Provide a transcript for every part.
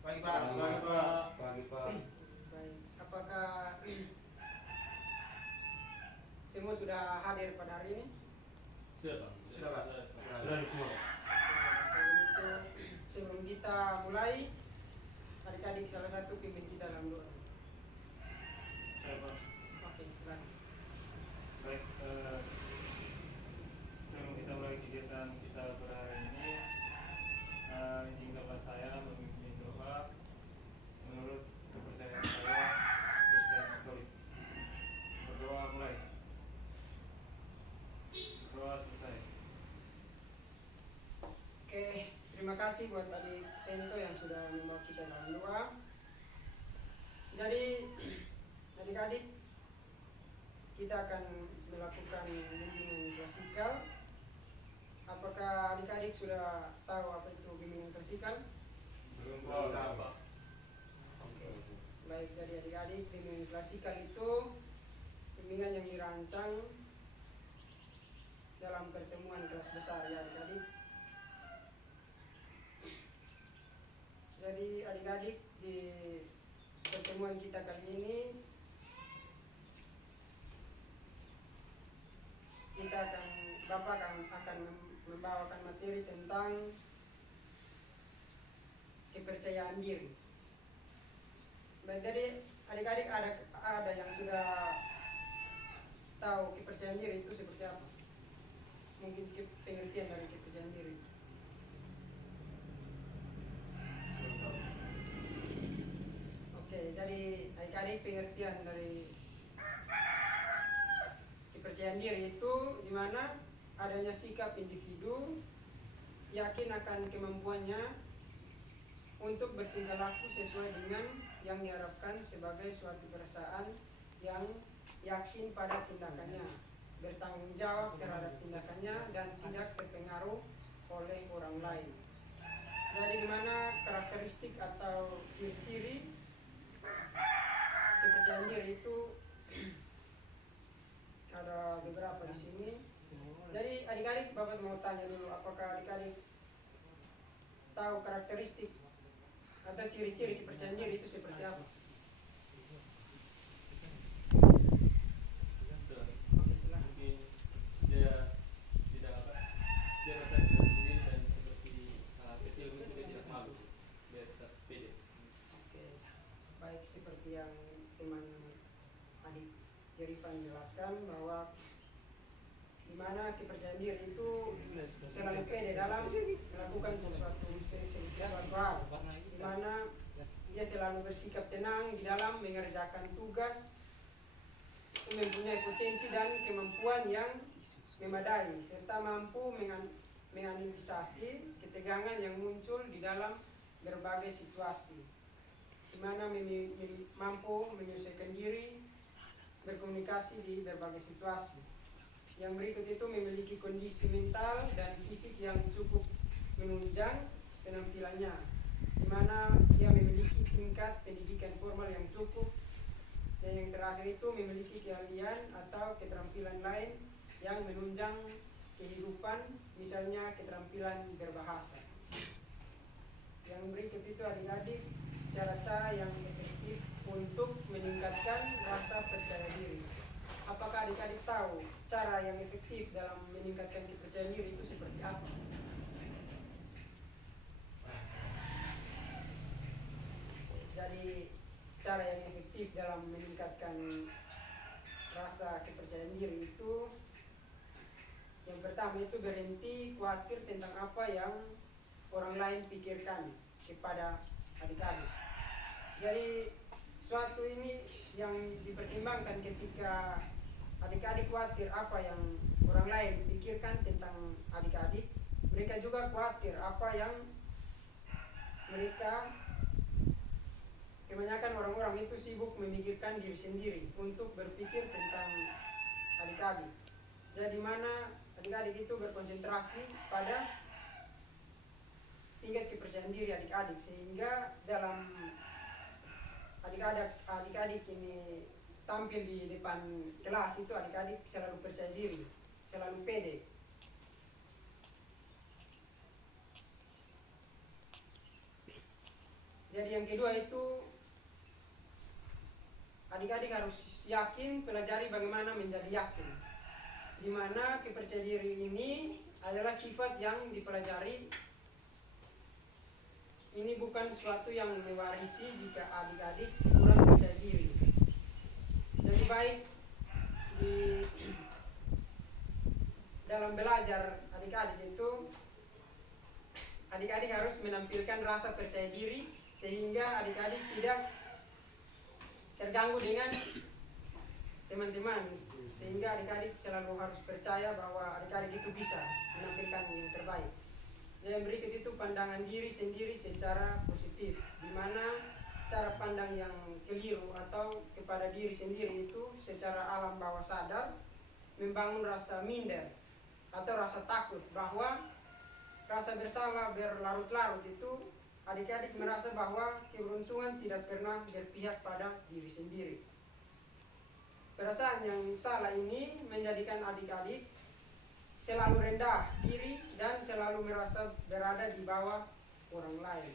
Pagi Pak. Pagi Pak. Pagi Pak. Baik, apakah semua sudah hadir pada hari ini? Sudah Pak. Sudah, Pak. Sudah semua. Kalau begitu, sebelum kita mulai, adik-adik salah satu pimpin kita dalam doa. Saya Pak. Oke, silakan. Baik. Sebelum kita mulai kegiatan kita pada hari ini, izinkanlah saya memimpin doa menurut kepercayaan saya Kristen Katolik. Berdoa mulai. Berdoa selesai. Oke, terima kasih buat adik Ento yang sudah membawa kita dalam doa. Jadi, adik-adik, kita akan melakukan bimbingan klasikal. Apakah adik-adik sudah tahu apa itu bimbingan klasikal? Belum Pak. Oke. Baik, jadi adik-adik, bimbingan klasikal itu bimbingan yang dirancang dalam pertemuan kelas besar ya adik-adik. Jadi adik-adik, di pertemuan kita kali ini Bapak akan membawakan materi tentang kepercayaan diri. Baik, jadi adik-adik ada yang sudah tahu kepercayaan diri itu seperti apa? Mungkin pengertian dari kepercayaan diri. Oke, jadi adik-adik pengertian dari kepercayaan diri itu di mana adanya sikap individu yakin akan kemampuannya untuk bertingkah laku sesuai dengan yang diharapkan sebagai suatu perasaan yang yakin pada tindakannya, bertanggung jawab terhadap tindakannya dan tidak terpengaruh oleh orang lain. Jadi di mana karakteristik atau ciri-ciri kepercayaan diri itu ada beberapa di sini. Jadi adik-adik, Bapak mau tanya dulu, apakah adik-adik tahu karakteristik atau ciri-ciri kepercayaan diri itu seperti apa? Oke, silakan. Mungkin dia tidak dia percaya diri sendiri dan seperti hal kecil mungkin dia tidak malu. Dia tetap pede. Oke, baik, seperti yang teman adik Jerifan jelaskan bahwa di mana kepercayaan diri itu selalu pede dalam melakukan sesuatu hal, di mana dia selalu bersikap tenang di dalam mengerjakan tugas, mempunyai potensi dan kemampuan yang memadai, serta mampu menganalisasi ketegangan yang muncul di dalam berbagai situasi, di mana mampu menyesuaikan diri berkomunikasi di berbagai situasi. Yang berikut itu memiliki kondisi mental dan fisik yang cukup menunjang penampilannya, di mana dia memiliki tingkat pendidikan formal yang cukup, dan yang terakhir itu memiliki keahlian atau keterampilan lain yang menunjang kehidupan, misalnya keterampilan berbahasa. Yang berikut itu adik-adik cara-cara yang efektif untuk meningkatkan rasa percaya diri. Apakah adik-adik tahu cara yang efektif dalam meningkatkan kepercayaan diri itu seperti apa? Jadi cara yang efektif dalam meningkatkan rasa kepercayaan diri itu, yang pertama itu berhenti khawatir tentang apa yang orang lain pikirkan kepada adik-adik. Jadi suatu ini yang dipertimbangkan ketika adik-adik khawatir apa yang orang lain pikirkan tentang adik-adik, mereka juga khawatir apa yang mereka, kebanyakan orang-orang itu sibuk memikirkan diri sendiri untuk berpikir tentang adik-adik. Jadi mana adik-adik itu berkonsentrasi pada tingkat kepercayaan diri adik-adik, sehingga dalam adik-adik ini tampil di depan kelas itu adik-adik selalu percaya diri, selalu pede. Jadi yang kedua itu adik-adik harus yakin, pelajari bagaimana menjadi yakin, di mana kepercayaan diri ini adalah sifat yang dipelajari. Ini bukan sesuatu yang mewarisi jika adik-adik kurang percaya diri. Jadi baik di dalam belajar adik-adik itu, adik-adik harus menampilkan rasa percaya diri sehingga adik-adik tidak terganggu dengan teman-teman, sehingga adik-adik selalu harus percaya bahwa adik-adik itu bisa menampilkan yang terbaik. Yang berikut itu pandangan diri sendiri secara positif, di mana cara pandang yang keliru atau kepada diri sendiri itu secara alam bawah sadar membangun rasa minder atau rasa takut, bahwa rasa bersalah berlarut-larut itu adik-adik merasa bahwa keberuntungan tidak pernah berpihak pada diri sendiri. Perasaan yang salah ini menjadikan adik-adik selalu rendah diri dan selalu merasa berada di bawah orang lain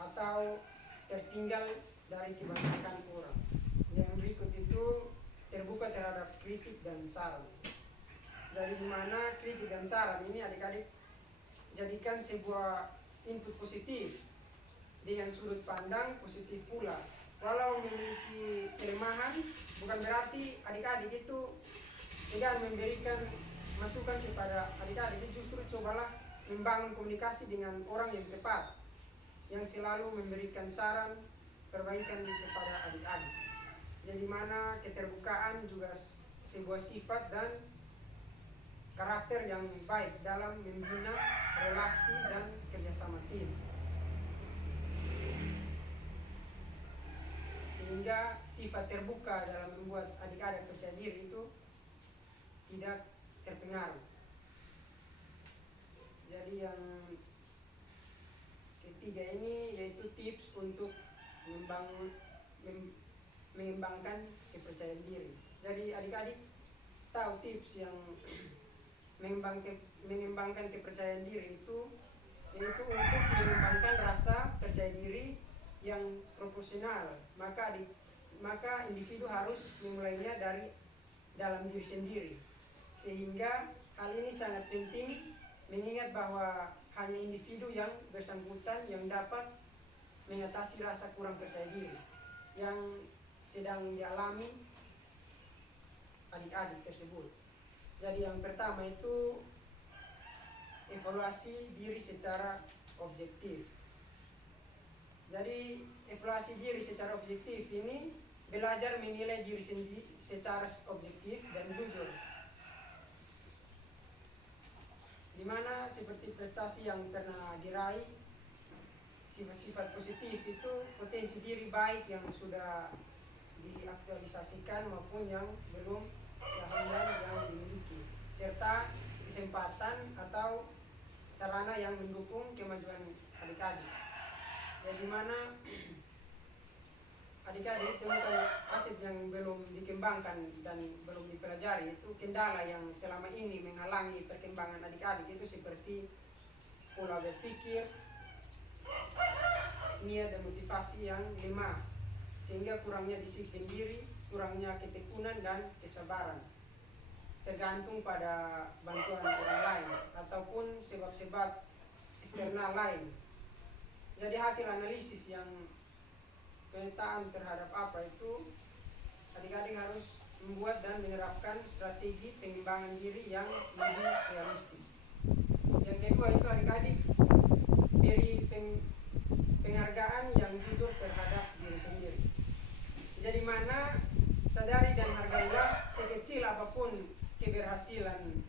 atau tertinggal dari kebanyakan orang. Yang berikut itu terbuka terhadap kritik dan saran. Dari mana kritik dan saran ini adik-adik jadikan sebuah input positif dengan sudut pandang positif pula. Walau memiliki kelemahan, bukan berarti adik-adik itu tidak memberikan masukan kepada adik-adik. Justru cobalah membangun komunikasi dengan orang yang tepat, yang selalu memberikan saran perbaikan kepada adik-adik. Jadi mana keterbukaan juga sebuah sifat dan karakter yang baik dalam membina relasi dan kerjasama tim, sehingga sifat terbuka dalam membuat adik-adik percaya diri itu tidak terpengaruh. Jadi yang ketiga ini yaitu tips untuk mengembangkan kepercayaan diri. Jadi adik-adik tahu tips yang mengembangkan kepercayaan diri itu, yaitu untuk mengembangkan rasa percaya diri yang proporsional. Maka individu harus memulainya dari dalam diri sendiri, sehingga hal ini sangat penting mengingat bahwa hanya individu yang bersangkutan yang dapat mengatasi rasa kurang percaya diri yang sedang dialami adik-adik tersebut. Jadi yang pertama itu evaluasi diri secara objektif. Jadi evaluasi diri secara objektif ini belajar menilai diri sendiri secara objektif dan jujur, di mana seperti prestasi yang pernah diraih, sifat-sifat positif itu, potensi diri baik yang sudah diaktualisasikan maupun yang belum, keahlian yang dimiliki, serta kesempatan atau sarana yang mendukung kemajuan adik-adik. Jadi mana adik-adik temukan aset yang belum dikembangkan dan belum dipelajari, itu kendala yang selama ini menghalangi perkembangan adik-adik itu seperti pola berpikir, niat dan motivasi yang lemah, sehingga kurangnya disiplin diri, kurangnya ketekunan dan kesabaran, tergantung pada bantuan orang lain ataupun sebab-sebab eksternal lain. Jadi hasil analisis yang pemetaan terhadap apa itu, adik-adik harus membuat dan menerapkan strategi pengembangan diri yang lebih realistis. Yang kedua itu adik-adik beri penghargaan yang jujur terhadap diri sendiri. Jadi mana sadari dan hargailah sekecil apapun keberhasilan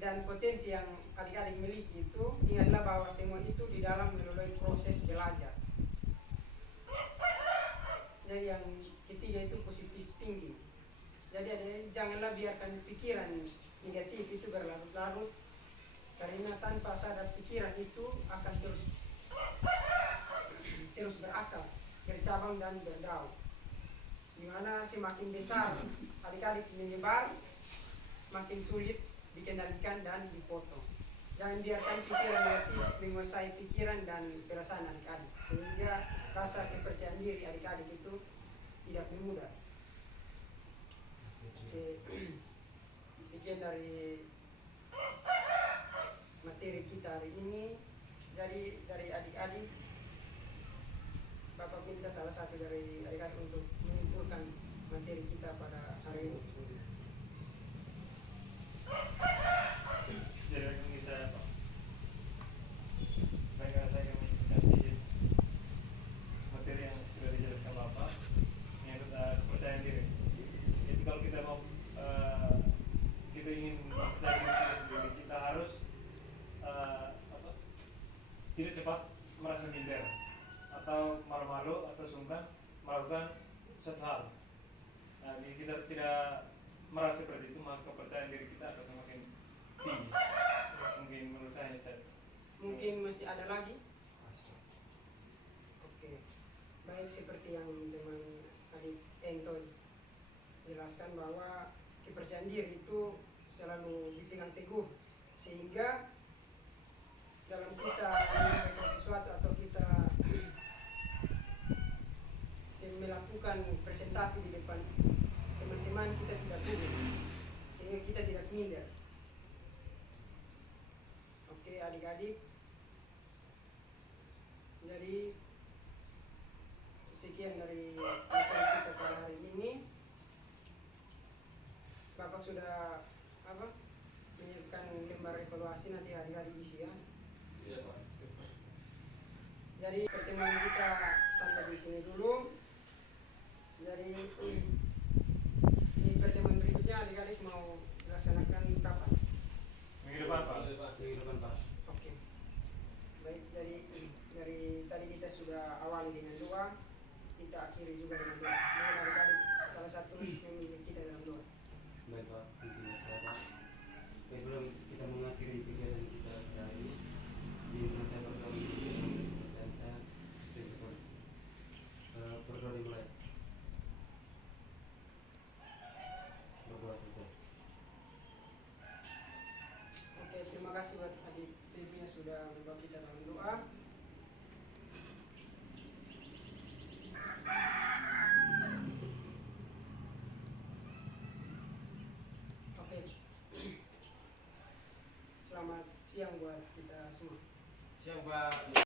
dan potensi yang adik-adik miliki itu. Ingatlah bahwa semua itu di dalam melalui proses belajar. Jadi yang ketiga itu positive thinking. Jadi adik-adik janganlah biarkan pikiran negatif itu berlarut-larut, karena tanpa sadar pikiran itu akan terus berakar, bercabang dan berdaun, dimana semakin besar adik-adik menyebar, makin sulit dikendalikan dan dipotong. jangan biarkan pikiran negatif menguasai pikiran dan perasaan adik-adik, sehingga rasa kepercayaan diri adik-adik itu tidak memudar. Oke, sekian dari materi kita hari ini. Jadi dari adik-adik, Bapak minta salah satu dari adik-adik untuk menyimpulkan materi kita pada hari ini. Jadi kita sebagai saya menyikapi materi yang sudah dijelaskan Bapak menyangkut kepercayaan diri. Jadi kalau kita mau kita ingin mempercayai diri kita sendiri, kita harus tidak cepat merasa minder atau malu-malu atau sungkan melakukan suatu hal. Nah, jadi kita tidak merasa seperti itu, maka kepercayaan diri kita akan semakin tinggi. Mungkin menurut saya. Mungkin masih ada lagi. Oke, baik, seperti yang teman adik Ento jelaskan bahwa kepercayaan diri itu selalu dipegang teguh, sehingga dalam kita menyampaikan sesuatu atau kita melakukan presentasi di depan teman-teman, kita tidak gugup, sehingga kita tidak minder. Oke adik-adik, jadi sekian dari materi kita pada hari ini. Bapak sudah menyiapkan lembar evaluasi nanti hari-hari isi ya. Iya, Pak. Jadi pertemuan kita sampai di sini dulu. Jadi di pertemuan berikutnya adik-adik mau dilaksanakan kapan? Minggu depan Pak. Minggu depan, Pak. Oke. Baik, jadi dari tadi kita sudah awali dengan doa, kita akhiri juga dengan doa. Mohon adik-adik salah satu memimpin kita dalam doa. Baik, Pak. Mungkin saya, Pak. Sebelum kita mengakhiri kegiatan kita hari ini, di saya berdoa dan saya istighfar. Berdoa dimulai. Berdoa selesai. Oke, terima kasih buat adik Feby yang sudah membawa kita dalam doa. Oke. Selamat siang buat kita semua. Siang Pak.